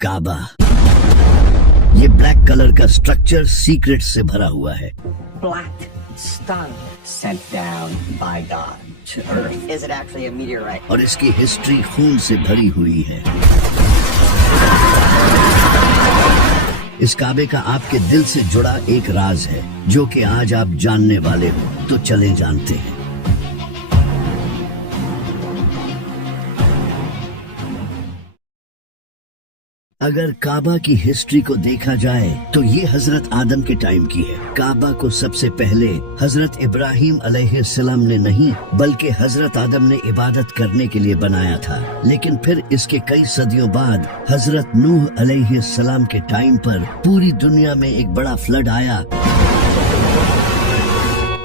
काबा। ये black colour का structure secret से भरा हुआ है। Black stone sent down by God to Earth. Is it actually a meteorite? और इसकी हिस्ट्री खून से भरी हुई है। इस काबे का आपके दिल से जुड़ा एक राज है जो कि आज आप जानने वाले हो, तो चलें जानते हैं। अगर काबा की हिस्ट्री को देखा जाए तो ये हजरत आदम के टाइम की है। काबा को सबसे पहले हजरत इब्राहिम अलैहिस्सलाम ने नहीं बल्कि हजरत आदम ने इबादत करने के लिए बनाया था, लेकिन फिर इसके कई सदियों बाद हजरत नूह अलैहिस्सलाम के टाइम पर पूरी दुनिया में एक बड़ा फ्लड आया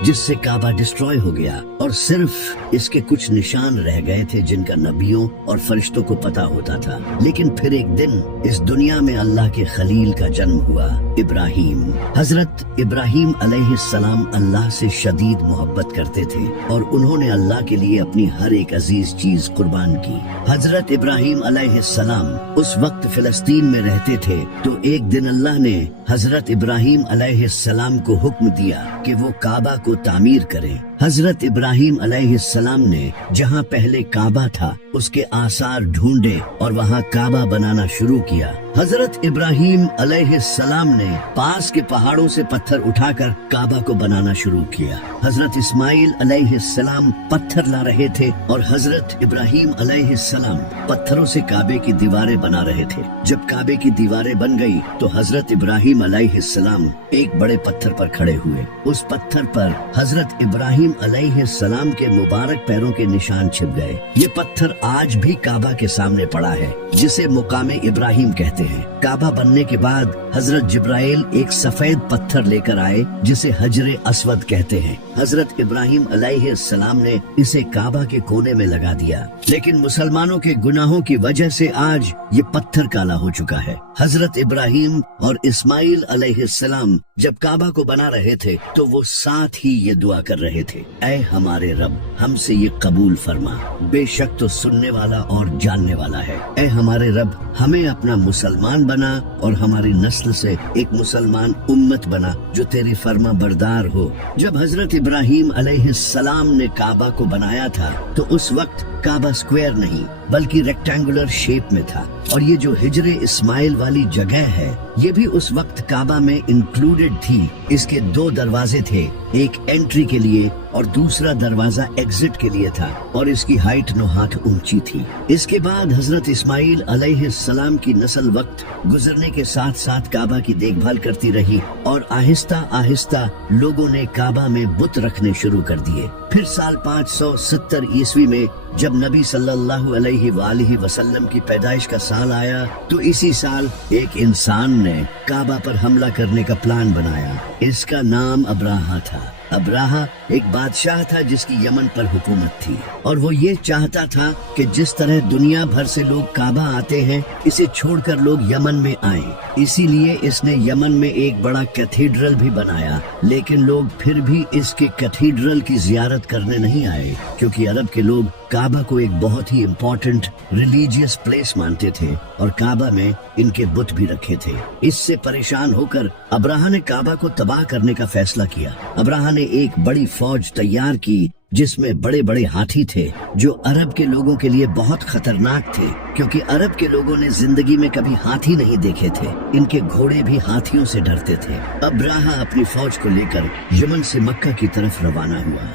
जिससे काबा डिस्ट्रॉय हो गया और सिर्फ इसके कुछ निशान रह गए थे जिनका नबियों और फरिश्तों को पता होता था। लेकिन फिर एक दिन इस दुनिया में अल्लाह के खलील का जन्म हुआ, इब्राहिम। हजरत इब्राहिम अलैहिस्सलाम अल्लाह से शदीद मोहब्बत करते थे और उन्होंने अल्लाह के लिए अपनी हर एक अजीज चीज कुर्बान की। हजरत इब्राहिम अलैहिस्सलाम उस वक्त फिलिस्तीन में रहते थे, तो एक दिन अल्लाह ने हजरत इब्राहिम अलैहिस्सलाम को हुक्म दिया कि वो काबा को तामीर करें। हजरत इब्राहिम अलैहिस्सलाम ने जहाँ पहले काबा था उसके आसार ढूंढे और वहाँ काबा बनाना शुरू किया। हजरत इब्राहिम अलैहिस्सलाम ने पास के पहाड़ों से पत्थर उठाकर काबा को बनाना शुरू किया। हजरत इस्माइल अलैहिस्सलाम पत्थर ला रहे थे और हजरत इब्राहिम अलैहिस्सलाम पत्थरों से काबे की दीवारें बना रहे थे। जब काबे की दीवारें बन गई तो हजरत इब्राहिम अलैहिस्सलाम एक बड़े पत्थर पर खड़े हुए। उस पत्थर पर हजरत इब्राहिम अलैहिस्सलाम के मुबारक पैरों के निशान छिप गए। ये पत्थर आज भी काबा के सामने पड़ा है, जिसे मुकामे इब्राहिम कहते हैं। काबा बनने के बाद हजरत जिब्राइल एक सफेद पत्थर लेकर आए जिसे हजरे अस्वद कहते हैं। हजरत इब्राहिम अलैहिस्सलाम ने इसे काबा के कोने में लगा दिया, लेकिन मुसलमानों के गुनाहों की वजह से आज ये पत्थर काला हो चुका है। हजरत इब्राहिम और इस्माइल अलैहिस्सलाम जब काबा को बना रहे थे तो वो साथ ही ये दुआ कर रहे थे, ऐ हमारे रब, हमसे ये कबूल फरमा, बेशक तो सुनने वाला और जानने वाला है। ऐ हमारे रब, हमें अपना मुसलमान बना और हमारी नस्ल से एक मुसलमान उम्मत बना जो तेरी फर्मा बरदार हो। जब हजरत इब्राहिम अलैहिस्सलाम ने काबा को बनाया था तो उस वक्त काबा स्क्वायर नहीं बल्कि रेक्टेंगुलर शेप में था, और ये जो हिजरे इस्माइल वाली जगह है ये भी उस वक्त काबा में इंक्लूडेड थी। इसके दो दरवाजे थे, एक एंट्री के लिए और दूसरा दरवाजा एग्जिट के लिए था, और इसकी हाइट 9 हाथ ऊंची थी। इसके बाद हजरत इस्माइल अलैहिस्सलाम की नस्ल वक्त गुजरने के साथ साथ काबा की देखभाल करती रही और आहिस्ता आहिस्ता लोगों ने काबा में बुत रखने शुरू कर दिए। फिर साल 570 ईस्वी में जब नबी सल्लल्लाहु अलैहि वसल्लम की पैदाइश का साल आया तो इसी साल एक इंसान ने काबा पर हमला करने का प्लान बनाया। इसका नाम अब्राहा था। अब्राहा एक बादशाह था जिसकी यमन पर हुकूमत थी, और वो ये चाहता था कि जिस तरह दुनिया भर से लोग काबा आते हैं इसे छोड़कर लोग यमन में आएं। इसीलिए इसने यमन में एक बड़ा कैथीड्रल भी बनाया, लेकिन लोग फिर भी इसके कैथीड्रल की जियारत करने नहीं आए, क्योंकि अरब के लोग काबा को एक बहुत ही इम्पोर्टेंट रिलीजियस प्लेस मानते थे और काबा में इनके बुत भी रखे थे। इससे परेशान होकर अब्राहा ने काबा को तबाह करने का फैसला किया। अब्राहा ने एक बड़ी फौज तैयार की जिसमें बड़े बड़े हाथी थे जो अरब के लोगों के लिए बहुत खतरनाक थे, क्योंकि अरब के लोगों ने जिंदगी में कभी हाथी नहीं देखे थे। इनके घोड़े भी हाथियों से डरते थे। अब्राहा अपनी फौज को लेकर यमन से मक्का की तरफ रवाना हुआ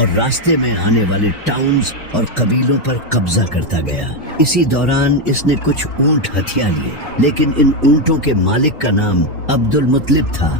और रास्ते में आने वाले टाउन्स और कबीलों पर कब्जा करता गया। इसी दौरान इसने कुछ ऊंट हथिया लिए, लेकिन इन ऊंटों के मालिक का नाम अब्दुल मुत्तलिब था,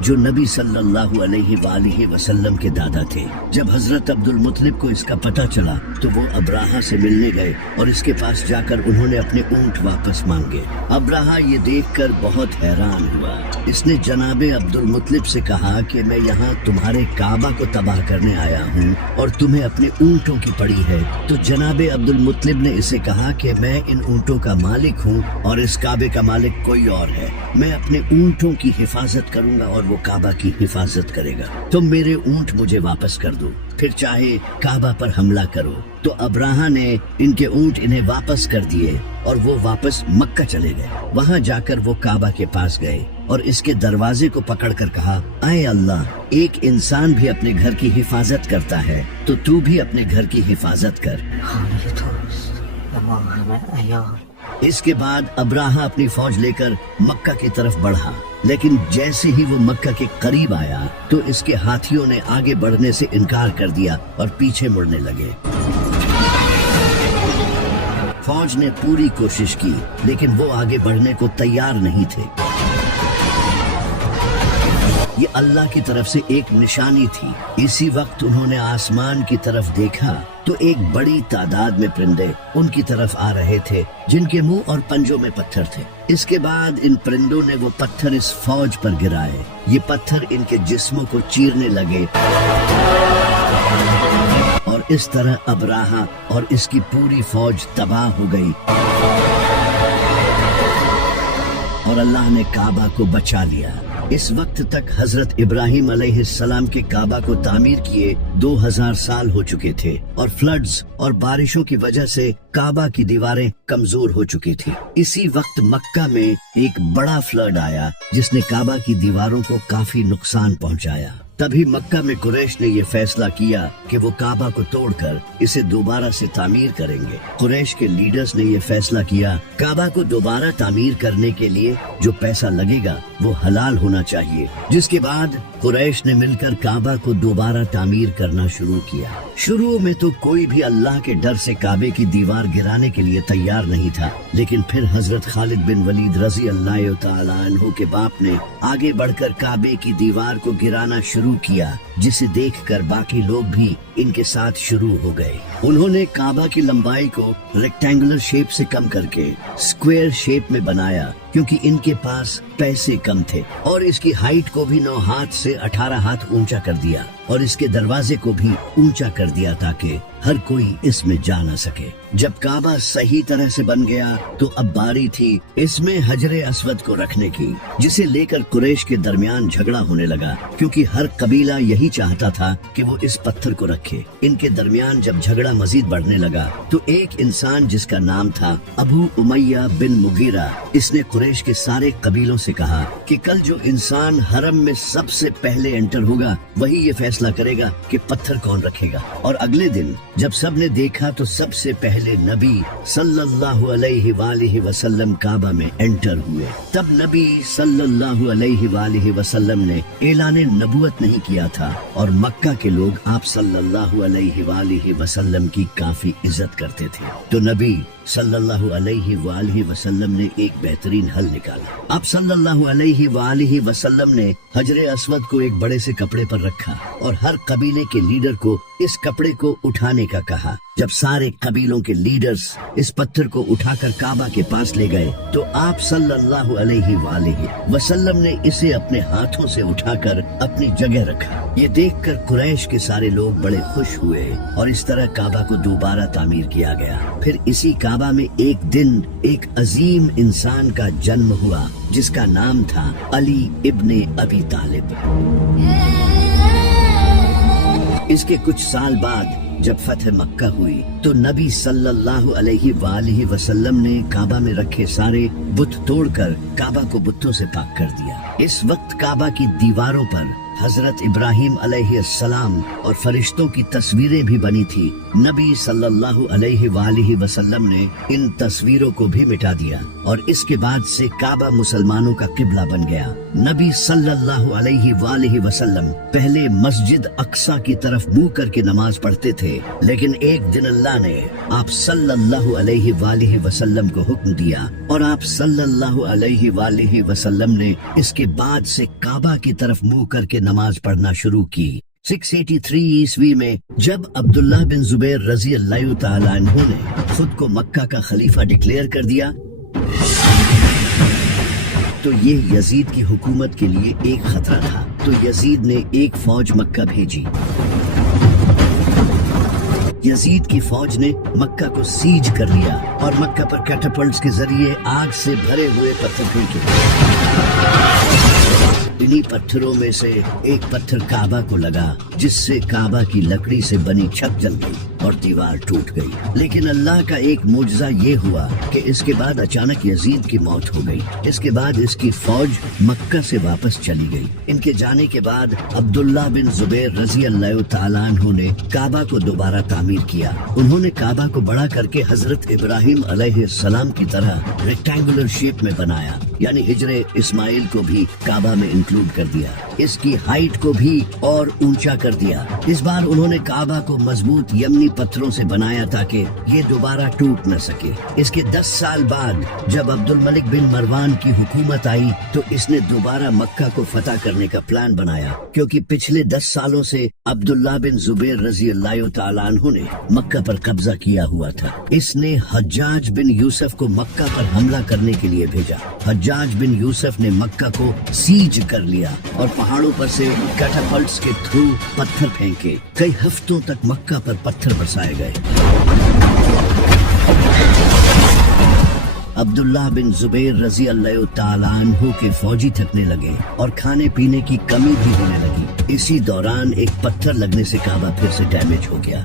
जो नबी सल्लल्लाहु अलैहि वसल्लम के दादा थे। जब हजरत अब्दुल मुत्तलिब को इसका पता चला तो वो अब्राहा से मिलने गए और इसके पास जाकर उन्होंने अपने ऊंट वापस मांगे। अब्राहा ये देखकर बहुत हैरान हुआ। इसने जनाबे अब्दुल मुत्तलिब से कहा कि मैं यहाँ तुम्हारे काबा को तबाह करने आया हूँ और तुम्हें अपने ऊंटों की पड़ी है। तो जनाबे अब्दुल मुत्तलिब ने इसे कहा कि मैं इन ऊंटों का मालिक हूँ और इस काबे का मालिक कोई और है। मैं अपने ऊंटों की हिफाजत करूंगा और वो काबा की हिफाजत करेगा। तुम मेरे ऊंट मुझे वापस कर दो, फिर चाहे काबा पर हमला करो। तो अब्राहा ने इनके ऊंट इन्हें वापस कर दिए और वो वापस मक्का चले गए। वहां जाकर वो काबा के पास गए और इसके दरवाजे को पकड़कर कहा, आए अल्लाह, एक इंसान भी अपने घर की हिफाजत करता है तो तू भी अपने घर की हिफाजत कर। इसके बाद अब्राहा अपनी फौज लेकर मक्का की तरफ बढ़ा, लेकिन जैसे ही वो मक्का के करीब आया तो इसके हाथियों ने आगे बढ़ने से इनकार कर दिया और पीछे मुड़ने लगे। फौज ने पूरी कोशिश की, लेकिन वो आगे बढ़ने को तैयार नहीं थे। ये अल्लाह की तरफ से एक निशानी थी। इसी वक्त उन्होंने आसमान की तरफ देखा तो एक बड़ी तादाद में परिंदे उनकी तरफ आ रहे थे, जिनके मुंह और पंजों में पत्थर थे। इसके बाद इन परिंदों ने वो पत्थर इस फौज पर गिराए। ये पत्थर इनके जिस्मों को चीरने लगे और इस तरह अब्राहा और इसकी पूरी फौज तबाह हो गई और अल्लाह ने काबा को बचा लिया। इस वक्त तक हजरत इब्राहिम अलैहिस्सलाम के काबा को तामीर किए 2000 साल हो चुके थे और फ्लड्स और बारिशों की वजह से काबा की दीवारें कमजोर हो चुकी थी। इसी वक्त मक्का में एक बड़ा फ्लड आया जिसने काबा की दीवारों को काफी नुकसान पहुंचाया। तभी मक्का में कुरैश ने ये फैसला किया कि वो काबा को तोड़कर इसे दोबारा से तामीर करेंगे। कुरैश के लीडर्स ने ये फैसला किया, काबा को दोबारा तामीर करने के लिए जो पैसा लगेगा वो हलाल होना चाहिए। जिसके बाद कुरैश ने मिलकर काबा को दोबारा तामीर करना शुरू किया। शुरू में तो कोई भी अल्लाह के डर से काबे की दीवार गिराने के लिए तैयार नहीं था, लेकिन फिर हजरत खालिद बिन वलीद रजी अल्लाह तआला अन्हु के बाप ने आगे बढ़कर काबे की दीवार को गिराना शुरू किया, जिसे देखकर बाकी लोग भी इनके साथ शुरू हो गए। उन्होंने काबा की लंबाई को रेक्टेंगुलर शेप से कम करके स्क्वायर शेप में बनाया, क्योंकि इनके पास पैसे कम थे, और इसकी हाइट को भी 9 हाथ से 18 हाथ ऊंचा कर दिया और इसके दरवाजे को भी ऊंचा कर दिया ताकि हर कोई इसमें जा न सके। जब काबा सही तरह से बन गया तो अब बारी थी इसमें हजरे अस्वद को रखने की, जिसे लेकर कुरैश के दरमियान झगड़ा होने लगा, क्योंकि हर कबीला यही चाहता था कि वो इस पत्थर को रखे। इनके दरमियान जब झगड़ा मजीद बढ़ने लगा तो एक इंसान जिसका नाम था अबू उमैया बिन मुगीरा, इसने कुरैश के सारे कबीलों से कहा कि कल जो इंसान हरम में सबसे पहले एंटर होगा वही ये फैसला करेगा कि पत्थर कौन रखेगा। और अगले दिन जब सबने देखा तो सबसे पहले नबी सल्लल्लाहु अलैहि वसल्लम काबा में एंटर हुए। तब नबी सल्लल्लाहु अलैहि वसल्लम ने ऐलान नबुवत नहीं किया था और मक्का के लोग आप सल्लल्लाहु अलैहि वसल्लम की काफी इज्जत करते थे। तो नबी सल्लल्लाहु अलैहि वसल्लम ने एक बेहतरीन हल निकाला। आप सल्लल्लाहु अलैहि वसल्लम ने हजरे अस्वद को एक बड़े से कपड़े पर रखा और हर कबीले के लीडर को इस कपड़े को उठाने का कहा। जब सारे कबीलों के लीडर्स इस पत्थर को उठाकर काबा के पास ले गए तो आप सल्लल्लाहु अलैहि वसल्लम ने इसे अपने हाथों से उठाकर अपनी जगह रखा। ये देखकर कुरैश के सारे लोग बड़े खुश हुए और इस तरह काबा को दोबारा तामीर किया गया। फिर इसी काबा में एक दिन एक अजीम इंसान का जन्म हुआ जिसका नाम था अली इब्ने अबी तालिब। इसके कुछ साल बाद जब फतह मक्का हुई तो नबी सल्लल्लाहु अलैहि वसल्लम ने काबा में रखे सारे बुत तोड़कर काबा को बुतों से पाक कर दिया। इस वक्त काबा की दीवारों पर हजरत इब्राहिम अलैहिस्सलाम और फरिश्तों की तस्वीरें भी बनी थी। नबी सल्लल्लाहु अलैहि वसल्लम ने इन तस्वीरों को भी मिटा दिया और इसके बाद से काबा मुसलमानों का किबला बन गया। नबी सल्लल्लाहु अलैहि वसल्लम पहले मस्जिद अक्सा की तरफ मुंह करके नमाज पढ़ते थे, लेकिन एक दिन अल्लाह ने आप सल्लल्लाहु अलैहि वसल्लम को हुक्म दिया और आप सल्लल्लाहु अलैहि वसल्लम ने इसके बाद से काबा की तरफ मुंह करके नमाज पढ़ना शुरू की। 683 ईस्वी में जब अब्दुल्ला बिन जुबैर रजी अल्लाह तआला अन्हु ने खुद को मक्का का खलीफा डिक्लेयर कर दिया तो ये यजीद की हुकूमत के लिए एक खतरा था। तो यजीद ने एक फौज मक्का भेजी। यजीद की फौज ने मक्का को सीज कर लिया और मक्का पर कैटापल्ट्स के जरिए आग से भरे हुए पत्थर फेंके। इन्हीं पत्थरों में से एक पत्थर काबा को लगा, जिससे काबा की लकड़ी से बनी छत जल गई और दीवार टूट गई। लेकिन अल्लाह का एक मुजजा ये हुआ कि इसके बाद अचानक यजीद की मौत हो गई। इसके बाद इसकी फौज मक्का से वापस चली गई। इनके जाने के बाद अब्दुल्ला बिन जुबैर रजी अल्लाह तआला अन्हु ने काबा को दोबारा तामीर किया। उन्होंने काबा को बड़ा करके हजरत इब्राहिम अलैहिस्सलाम की तरह रेक्टेंगुलर शेप में बनाया, यानी हिजरे इस्माइल को भी काबा में इंक्लूड कर दिया। इसकी हाइट को भी और ऊंचा कर दिया। इस बार उन्होंने काबा को मजबूत यमनी पत्थरों से बनाया ताकि ये दोबारा टूट न सके। इसके 10 साल बाद जब अब्दुल मलिक बिन मरवान की हुकूमत आई तो इसने दोबारा मक्का को फतह करने का प्लान बनाया, क्योंकि पिछले 10 सालों से अब्दुल्ला बिन जुबैर रजी अल्लाह तआला अन्हु ने मक्का पर कब्जा किया हुआ था। इसने हज्जाज बिन यूसुफ को मक्का पर हमला करने के लिए भेजा। हज्जाज बिन यूसुफ ने मक्का को सीज कर लिया और पहाड़ों पर से कैटापल्ट्स के थ्रू पत्थर फेंके। कई हफ्तों तक मक्का पर पत्थर बरसाए गए। अब्दुल्ला बिन जुबैर रजी अल्लाह तआला अन्हु के फौजी थकने लगे और खाने पीने की कमी भी होने लगी। इसी दौरान एक पत्थर लगने से काबा फिर से डैमेज हो गया,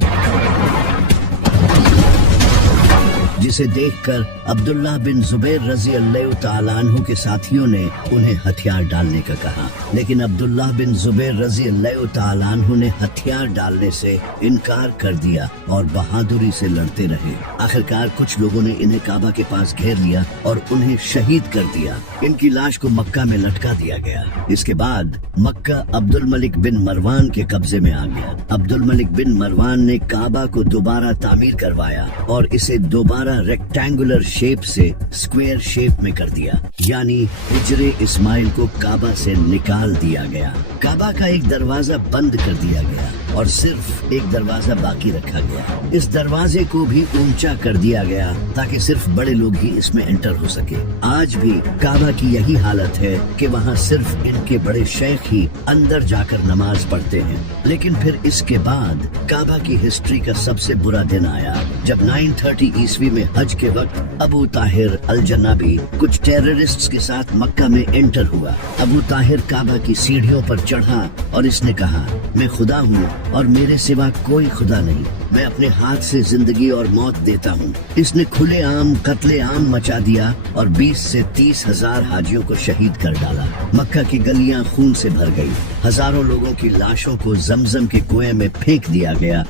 जिसे देखकर अब्दुल्ला बिन जुबैर रजी अल्लाह तआला अन्हु के साथियों ने उन्हें हथियार डालने का कहा। लेकिन अब्दुल्ला बिन जुबैर रजी अल्लाह तआला अन्हु ने हथियार डालने से इनकार कर दिया और बहादुरी से लड़ते रहे। आखिरकार कुछ लोगों ने इन्हें काबा के पास घेर लिया और उन्हें शहीद कर दिया। इनकी लाश को मक्का में लटका दिया गया। इसके बाद मक्का अब्दुल मलिक बिन मरवान के कब्जे में आ गया। अब्दुल मलिक बिन मरवान ने काबा को दोबारा तामीर करवाया और इसे दोबारा रेक्टेंगुलर शेप से स्क्वायर शेप में कर दिया, यानी हिजरे इस्माइल को काबा से निकाल दिया गया। काबा का एक दरवाजा बंद कर दिया गया और सिर्फ एक दरवाजा बाकी रखा गया। इस दरवाजे को भी ऊंचा कर दिया गया ताकि सिर्फ बड़े लोग ही इसमें एंटर हो सके। आज भी काबा की यही हालत है कि वहाँ सिर्फ इनके बड़े शेख ही अंदर जाकर नमाज पढ़ते हैं। लेकिन फिर इसके बाद काबा की हिस्ट्री का सबसे बुरा दिन आया जब 930 ईस्वी में हज के वक्त अबू ताहिर अल जनाबी कुछ टेररिस्ट्स के साथ मक्का में एंटर हुआ। अबू ताहिर काबा की सीढ़ियों पर चढ़ा और इसने कहा, मैं खुदा हूँ और मेरे सिवा कोई खुदा नहीं, मैं अपने हाथ से जिंदगी और मौत देता हूँ। इसने खुले आम कत्ले आम मचा दिया और 20 से 30 हजार हाजियों को शहीद कर डाला। मक्का की गलियां खून से भर गई। हजारों लोगों की लाशों को जमजम के कुएं में फेंक दिया गया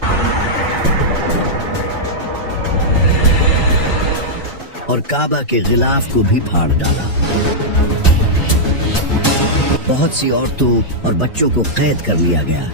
और काबा के गिलाफ को भी फाड़ डाला। बहुत सी औरतों और बच्चों को कैद कर लिया गया।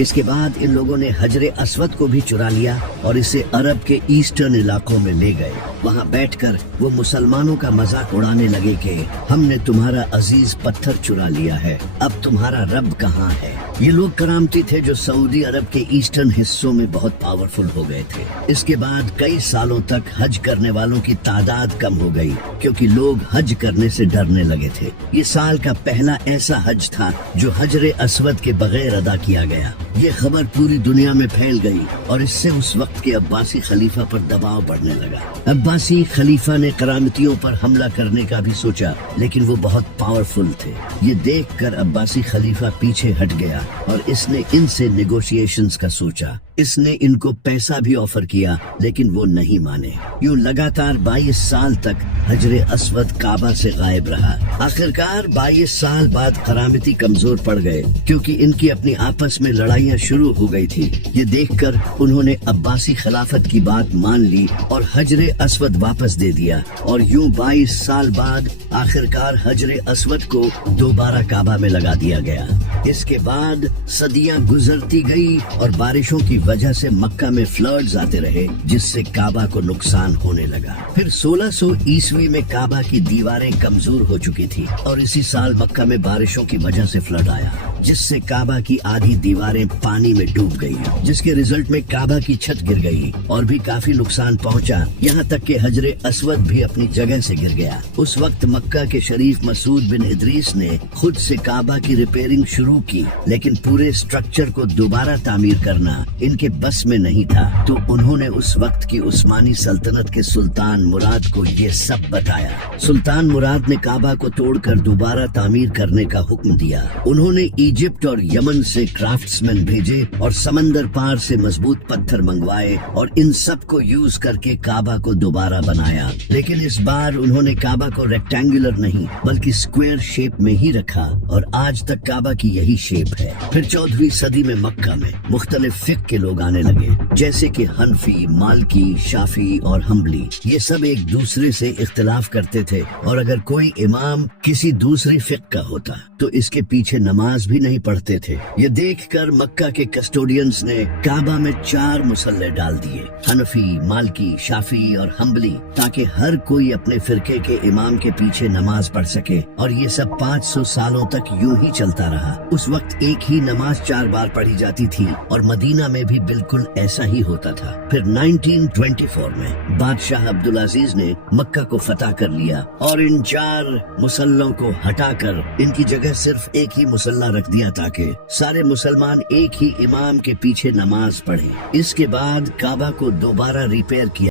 इसके बाद इन लोगों ने हजरे अस्वद को भी चुरा लिया और इसे अरब के ईस्टर्न इलाकों में ले गए। वहाँ बैठकर वो मुसलमानों का मजाक उड़ाने लगे कि हमने तुम्हारा अजीज पत्थर चुरा लिया है, अब तुम्हारा रब कहाँ है। ये लोग करामती थे जो सऊदी अरब के ईस्टर्न हिस्सों में बहुत पावरफुल हो गए थे। इसके बाद कई सालों तक हज करने वालों की तादाद कम हो गई क्योंकि लोग हज करने से डरने लगे थे। ये साल का पहला ऐसा हज था जो हजरे अस्वद के बगैर अदा किया गया। ये खबर पूरी दुनिया में फैल गई और इससे उस वक्त के अब्बासी खलीफा पर दबाव बढ़ने लगा। अब्बासी खलीफा ने करामतियों पर हमला करने का भी सोचा, लेकिन वो बहुत पावरफुल थे। ये देखकर अब्बासी खलीफा पीछे हट गया और इसने इनसे नेगोशिएशंस का सोचा। इसने इनको पैसा भी ऑफर किया, लेकिन वो नहीं माने। यूं लगातार 22 साल तक हजरे अस्वद काबा से गायब रहा। आखिरकार 22 साल बाद करामती कमजोर पड़ गए क्योंकि इनकी अपनी आपस में लड़ाइयाँ शुरू हो गई थी। ये देखकर उन्होंने अब्बासी खिलाफत की बात मान ली और हजरे अस्वद वापस दे दिया और यूं 22 साल बाद आखिरकार हजरे अस्वद को दोबारा काबा में लगा दिया गया। इसके बाद सदियां गुजरती गई और बारिशों की वजह से मक्का में फ्लड्स आते रहे, जिससे काबा को नुकसान होने लगा। फिर 1600 ईस्वी में काबा की दीवारें कमजोर हो चुकी थी और इसी साल मक्का में बारिशों की वजह से फ्लड आया, जिससे काबा की आधी दीवारें पानी में डूब गई, जिसके रिजल्ट में काबा की छत गिर गई और भी काफी नुकसान पहुंचा। यहाँ तक कि हजरे अस्वद भी अपनी जगह से गिर गया। उस वक्त मक्का के शरीफ मसूद बिन इदरीस ने खुद से काबा की रिपेयरिंग शुरू की, लेकिन पूरे स्ट्रक्चर को दोबारा तामीर करना इनके बस में नहीं था तो उन्होंने उस वक्त की उस्मानी सल्तनत के सुल्तान मुराद को ये सब बताया। सुल्तान मुराद ने काबा को तोड़कर दोबारा तामीर करने का हुक्म दिया। उन्होंने इजिप्ट और यमन से क्राफ्ट्समैन भेजे और समंदर पार से मजबूत पत्थर मंगवाए और इन सब को यूज करके काबा को दोबारा बनाया। लेकिन इस बार उन्होंने काबा को रेक्टेंगुलर नहीं बल्कि स्क्वायर शेप में ही रखा और आज तक काबा की यही शेप है। फिर 14वीं सदी में मक्का में मुख्तलिफ फिक्र के लोग आने लगे, जैसे कि हनफी, मालकी, शाफी और हम्बली। ये सब एक दूसरे से इख्तिलाफ करते थे और अगर कोई इमाम किसी दूसरी फिक्र का होता तो इसके पीछे नमाज भी नहीं पढ़ते थे। ये देखकर मक्का के कस्टोडियंस ने काबा में 4 मुसल्ले डाल दिए, हनफी, मालकी, शाफी और हम्बली, ताकि हर कोई अपने फिरके के इमाम के पीछे नमाज पढ़ सके। और ये सब 500 सालों तक यूं ही चलता रहा। उस वक्त एक ही नमाज 4 बार पढ़ी जाती थी और मदीना में भी बिल्कुल ऐसा ही होता था। फिर 1924 में बादशाह अब्दुल अजीज ने मक्का को फतह कर लिया और इन 4 मुसल्लों को हटाकर इनकी जगह सिर्फ एक ही मुसल्ला रख दिया ताकि सारे मुसलमान एक ही इमाम के पीछे नमाज पढ़े। इसके बाद काबा को दोबारा रिपेयर किया।